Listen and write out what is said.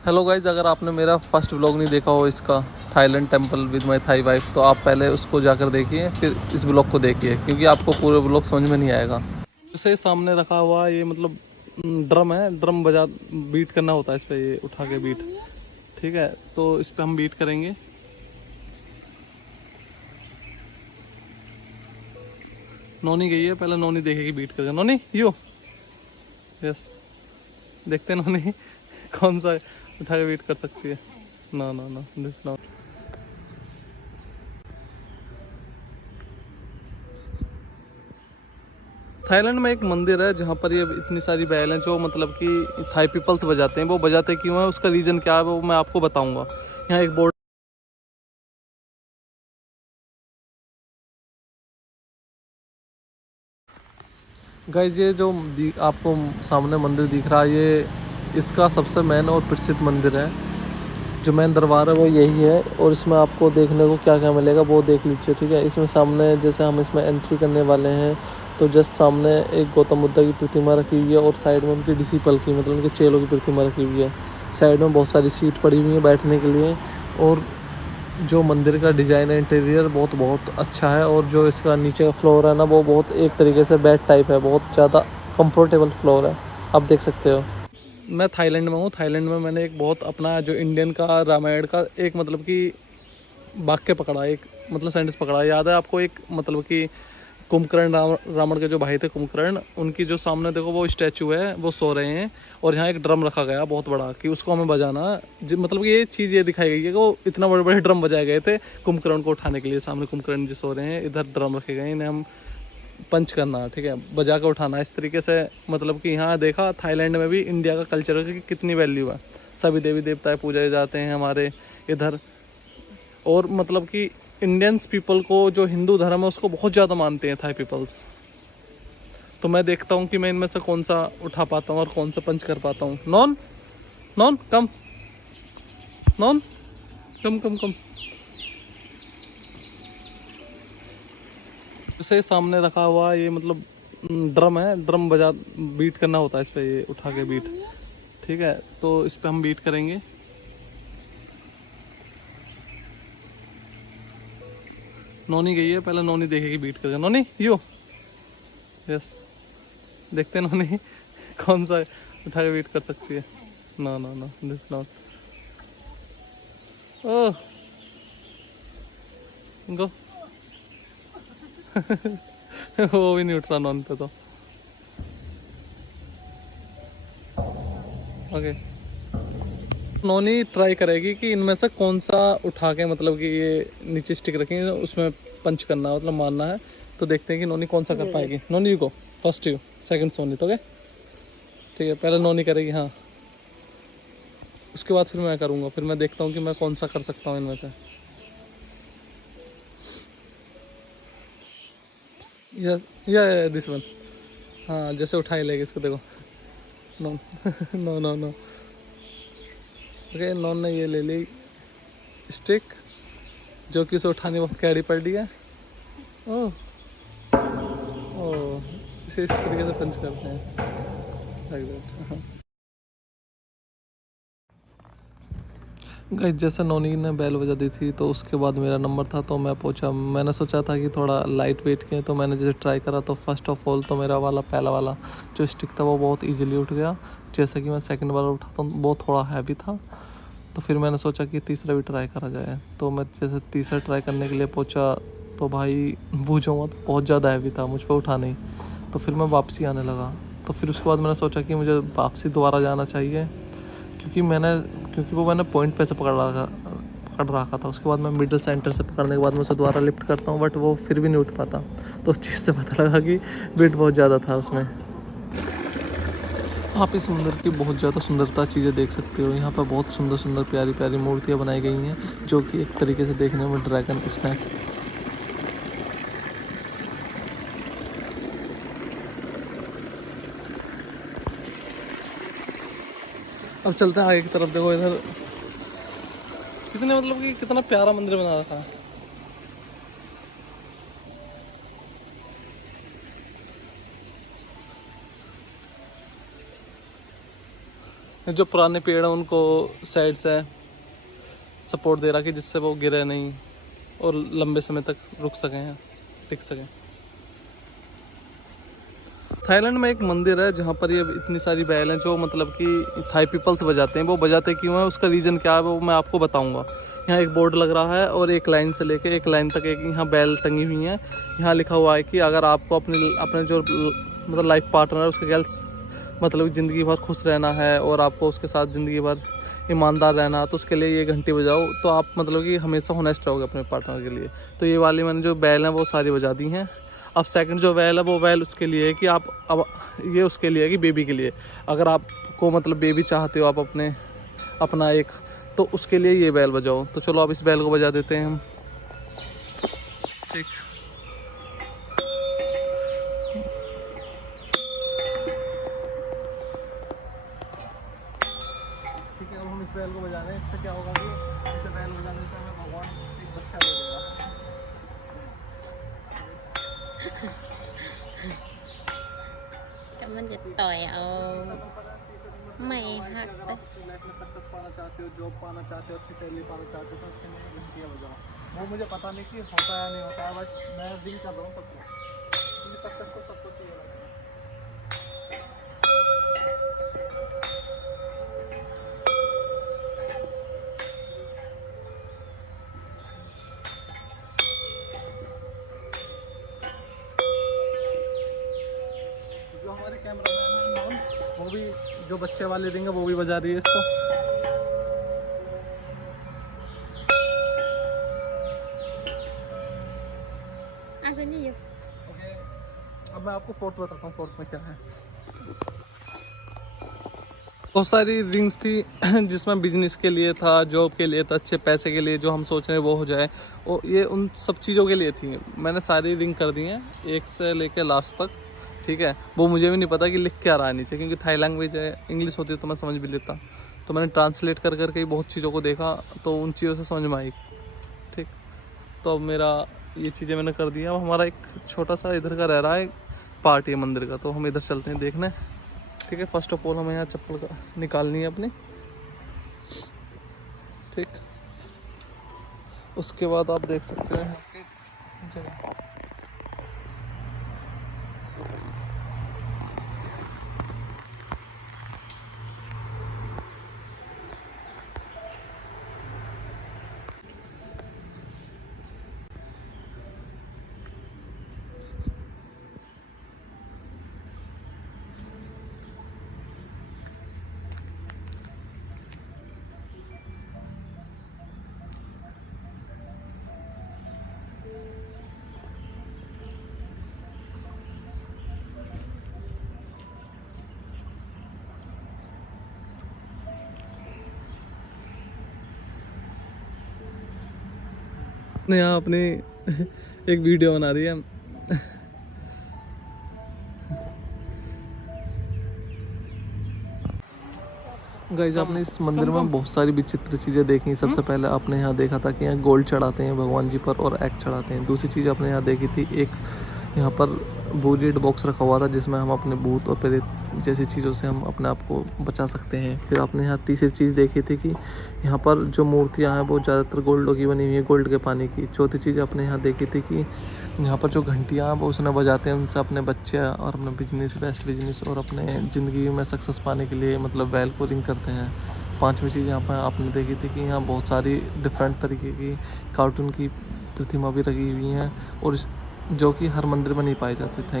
Hello guys, अगर आपने मेरा फर्स्ट व्लॉग नहीं देखा हो इसका Thailand temple with my Thai wife, तो आप पहले उसको जाकर देखिए, फिर इस व्लॉग को देखिए, क्योंकि आपको पूरे व्लॉग समझ में नहीं आएगा। इसे सामने रखा हुआ ये मतलब ड्रम है, ड्रम बजा बीट करना होता है इस पर, ये उठा के बीट। ठीक है, तो इस पर हम बीट करेंगे। नोनी गई है, पहले नोनी देखेगी बीट करके। नोनी यू, यस, देखते हैं नोनी कौन सा उठा के बीट कर सकती है। No no no, this no. Thailand में एक मंदिर है जहाँ पर ये इतनी सारी बैल हैं जो मतलब कि थाई पीपल्स बजाते हैं। वो बजाते क्यों है, उसका रीज़न क्या है, वो मैं आपको बताऊंगा। यहाँ एक बोर्ड। गाइज, ये जो आपको सामने मंदिर दिख रहा है, ये इसका सबसे मेन और प्रसिद्ध मंदिर है। जो मेन दरबार है वो यही है, और इसमें आपको देखने को क्या क्या मिलेगा वो देख लीजिए। ठीक है, इसमें सामने जैसे हम इसमें एंट्री करने वाले हैं तो जस्ट सामने एक गौतम बुद्ध की प्रतिमा रखी हुई है, और साइड में उनकी डिसिपल की मतलब उनके चेलों की प्रतिमा रखी हुई है। साइड में बहुत सारी सीट पड़ी हुई है बैठने के लिए, और जो मंदिर का डिज़ाइन है, इंटीरियर बहुत बहुत अच्छा है। और जो इसका नीचे का फ्लोर है ना, वो बहुत एक तरीके से बेड टाइप है, बहुत ज़्यादा कंफर्टेबल फ्लोर है, आप देख सकते हो। मैं थाईलैंड में हूँ। थाईलैंड में मैंने एक बहुत अपना जो इंडियन का रामायण का एक मतलब कि वाक्य पकड़ा, एक मतलब सेंटेंस पकड़ा। याद है आपको, एक मतलब कि कुंभकर्ण, रावण के जो भाई थे कुंभकर्ण, उनकी जो सामने देखो वो स्टैचू है, वो सो रहे हैं, और यहाँ एक ड्रम रखा गया बहुत बड़ा कि उसको हमें बजाना। मतलब कि ये चीज़ ये दिखाई गई है कि वो इतना बड़े बड़े ड्रम बजाए गए थे कुंभकर्ण को उठाने के लिए। सामने कुंभकर्ण जी सो रहे हैं, इधर ड्रम रखे गए हैं, इन्हें हम पंच करना, ठीक है, बजा के उठाना। इस तरीके से मतलब कि यहाँ देखा थाईलैंड में भी इंडिया का कल्चर की कितनी वैल्यू है। सभी देवी देवताएं पूजाए जाते हैं हमारे इधर। और मतलब कि इंडियंस पीपल को जो हिंदू धर्म है उसको बहुत ज़्यादा मानते हैं थाई पीपल्स। तो मैं देखता हूँ कि मैं इनमें से कौन सा उठा पाता हूँ और कौन सा पंच कर पाता हूँ। नॉन, नॉन कम, नॉन कम कम कम। इसे सामने रखा हुआ ये मतलब ड्रम है, ड्रम बजा बीट करना होता है इस पर, ये उठा के बीट। ठीक है, तो इस पर हम बीट करेंगे। नोनी गई है, पहले नोनी देखेगी बीट करके। नोनी यू, यस, देखते हैं नोनी कौन सा उठा के बीट कर सकती है। No no no, this not. Oh, गो वो भी नहीं उठ रहा नॉन पे तो। ओके, नोनी ट्राई करेगी कि इनमें से कौन सा उठा के मतलब कि ये नीचे स्टिक रखेंगे उसमें पंच करना मतलब मारना है। तो देखते हैं कि नोनी कौन सा कर पाएगी। नोनी यू को फर्स्ट, यू सेकंड सोनी, तो क्या ठीक है, पहले नोनी करेगी हाँ, उसके बाद फिर मैं करूँगा। फिर मैं देखता हूँ कि मैं कौन सा कर सकता हूँ इनमें से। या दिस वन। हाँ, जैसे उठाई लेगी इसको देखो। No no no no. Okay, नॉन ने ये ले ली स्टिक, जो कि उसे उठाने बहुत कैडी पड़ रही है। ओह, ओह, इसे इस तरीके से पंच करते हैं, लाइक दैट। गाइस, जैसे नोनी ने बैल बजा दी थी तो उसके बाद मेरा नंबर था, तो मैं पहुंचा। मैंने सोचा था कि थोड़ा लाइट वेट के, तो मैंने जैसे ट्राई करा तो फर्स्ट ऑफ ऑल तो मेरा वाला पहला वाला जो स्टिक था वो बहुत इजीली उठ गया। जैसा कि मैं सेकंड वाला उठाता हूँ वो थोड़ा हैवी था। तो फिर मैंने सोचा कि तीसरा भी ट्राई करा जाए, तो मैं जैसे तीसरा ट्राई करने के लिए पहुँचा तो भाई पूछो मत, बहुत ज़्यादा हैवी था, मुझ पर उठा नहीं। तो फिर मैं वापसी आने लगा। तो फिर उसके बाद मैंने सोचा कि मुझे वापसी दोबारा जाना चाहिए, क्योंकि वो मैंने पॉइंट पे से पकड़ रखा था। उसके बाद मैं मिडिल सेंटर से पकड़ने के बाद मैं उसे दोबारा लिफ्ट करता हूँ, बट वो फिर भी नहीं उठ पाता। तो उस चीज़ से पता लगा कि वेट बहुत ज़्यादा था उसमें। आप इस मंदिर की बहुत ज़्यादा सुंदरता चीज़ें देख सकते हो। यहाँ पर बहुत सुंदर सुंदर प्यारी प्यारी मूर्तियाँ बनाई गई हैं, जो कि एक तरीके से देखने में ड्रैगन स्नैक। अब चलते हैं आगे की तरफ। देखो इधर कितने मतलब कि कितना प्यारा मंदिर बना रखा है। जो पुराने पेड़ हैं उनको साइड से सपोर्ट दे रहा कि जिससे वो गिरे नहीं और लंबे समय तक रुक सकें, टिक सकें। थाईलैंड में एक मंदिर है जहाँ पर ये इतनी सारी बैल हैं जो मतलब कि थाई पीपल्स बजाते हैं। वो बजाते क्यों हैं, उसका रीज़न क्या है वो मैं आपको बताऊंगा। यहाँ एक बोर्ड लग रहा है और एक लाइन से लेके एक लाइन तक एक यहाँ बैल टंगी हुई हैं। यहाँ लिखा हुआ है कि अगर आपको अपने जो मतलब लाइफ पार्टनर है उसके साथ मतलब ज़िंदगी भर खुश रहना है और आपको उसके साथ ज़िंदगी भर ईमानदार रहना, तो उसके लिए ये घंटी बजाओ, तो आप मतलब कि हमेशा होनेस्ट रहोगे अपने पार्टनर के लिए। तो ये वाली मैंने जो बैल हैं वो सारी बजा दी हैं। अब सेकंड जो बैल है वो बैल उसके लिए है कि आप अब ये उसके लिए है कि बेबी के लिए, अगर आपको मतलब बेबी चाहते हो आप अपना एक, तो उसके लिए ये बैल बजाओ। तो चलो अब इस बैल को बजा देते हैं हम। ठीक ठीक है, अब हम इस बैल को बजा रहे हैं। इससे क्या होगा कि इसे बैल बजाने से हमें भगवान एक बच्चा दे देगा।แต่มันจะต่อยเอาไม่หักไป लाइफ में सक्सेस पाना चाहते हो, जॉब पाना चाहते हो, अच्छी सैलरी पाना चाहते हो, तो उसके लिए घंटियाँ बजाओ। वो मुझे पता नहीं कि होता है नहीं होता है, बट मैं ड्रिंक कर रहा हूँ सबको, क्योंकि सक्सेस तो सबको चाहिए रहता है। जो हमारे कैमरामैन है नॉन, वो भी जो बच्चे वाले रिंग है वो भी बजा रही है इसको। ओके, अब मैं आपको फोर्थ बताता हूँ फोर्थ में क्या है। बहुत सारी रिंग्स थी जिसमें बिजनेस के लिए था, जॉब के लिए था, अच्छे पैसे के लिए जो हम सोच रहे हैं वो हो जाए, और ये उन सब चीज़ों के लिए थी। मैंने सारी रिंग कर दी हैं एक से लेके लास्ट तक। ठीक है, वो मुझे भी नहीं पता कि लिख क्या रहा है नीचे, क्योंकि थाई लैंग्वेज है, इंग्लिश होती है तो मैं समझ भी लेता। तो मैंने ट्रांसलेट कर करके बहुत चीज़ों को देखा, तो उन चीज़ों से समझ में आई। ठीक, तो अब मेरा ये चीज़ें मैंने कर दी हैं। अब हमारा एक छोटा सा इधर का रह रहा है पार्ट ये मंदिर का, तो हम इधर चलते हैं देखने। ठीक है, फर्स्ट ऑफ ऑल हमें यहाँ चप्पल का निकालनी है अपनी। ठीक, उसके बाद आप देख सकते हैं जगह। यहाँ अपनी एक वीडियो बना रही है। गाइस, आपने इस मंदिर में बहुत सारी विचित्र चीज़ें देखी। सबसे पहले आपने यहाँ देखा था कि यहाँ गोल्ड चढ़ाते हैं भगवान जी पर और एग चढ़ाते हैं। दूसरी चीज़ आपने यहाँ देखी थी, एक यहाँ पर बोरियड बॉक्स रखा हुआ था जिसमें हम अपने भूत और प्रेत जैसी चीज़ों से हम अपने आप को बचा सकते हैं। फिर आपने यहाँ तीसरी चीज़ देखी थी कि यहाँ पर जो मूर्तियाँ हैं वो ज़्यादातर गोल्डों की बनी हुई है, गोल्ड के पानी की। चौथी चीज़ आपने यहाँ देखी थी कि यहाँ पर जो घंटियाँ हैं वो उसने बजाते हैं, उनसे अपने बच्चे और अपना बिजनेस, बेस्ट बिजनेस और अपने ज़िंदगी में सक्सेस पाने के लिए मतलब बैल को रिंग करते हैं। पांचवी चीज़ यहाँ पर आपने देखी थी कि यहाँ बहुत सारी डिफरेंट तरीके की कार्टून की प्रतिमा भी रखी हुई हैं और जो कि हर मंदिर में नहीं पाई जाती थी।